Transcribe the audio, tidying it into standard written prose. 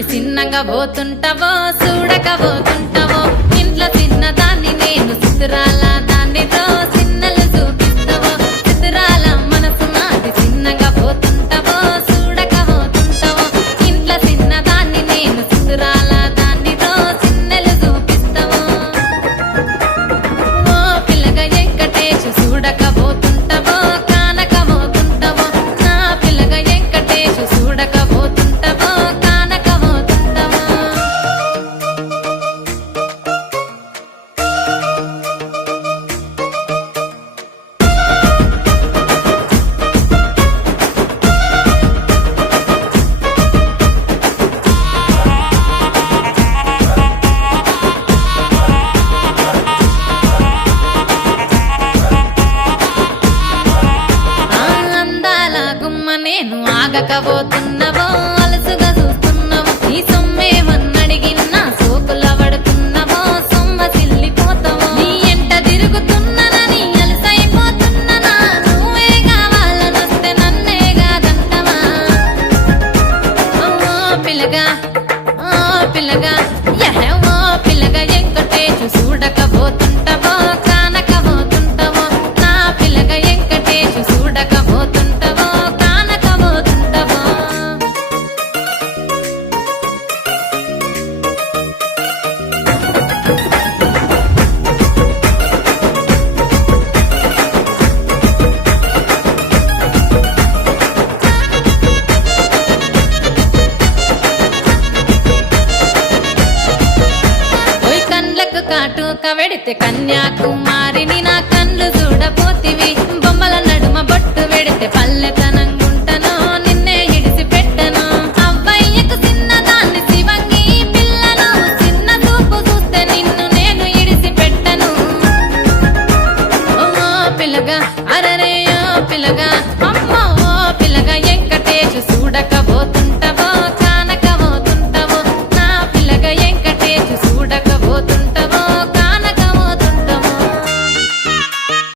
నాది చిన్నగా పోతుంటావో చూడకపోతుంటావో ఇంట్లో చిన్నదాన్ని నేను చిత్రాల దాన్నితో చిన్నలు చూపిస్తావో చిత్రాల మనసు నాది చిన్నగా పోతుంటావో చూడకపోతుంటావో ఇంట్లో చిన్నదాన్ని నేను చిత్రాల దాన్నితో చిన్నలు చూపిస్తావో ఓ పిల్లగా వెంకటేశు చూడకపోతుంటావో కానకపోతుంటావో నా పిల్లగా వెంకటేశు చూడకపోతుంటావో కానకపోతుంటావో అందాల గుమ్మ నేను ఆగకపోతున్నవో అలసుగా చూస్తున్నవో నీ సొమ్మేమన్నడిగిన్నా సోకుల పడుతున్నవో సొమ్మ సిల్లిపోతావో నీ ఎంట తిరుగుతున్ననని అలసైపోతున్ననా నువ్వే కావాలనొస్తే నన్నే కాదంటవా ఓ పిల్లగా ఓ పిల్లగా ఓ పిల్లగా వెంకటేశు చూడకపోతుంటావో కానకపోతుంటావో నా పిల్లగా వెంకటేశు చూడకపోతుంటావో కానకపోతుంటావో ఓయ్ కండ్లకు కాటుక వెడితే కన్యాకుమారిని నా కళ్ళు చూడపోతే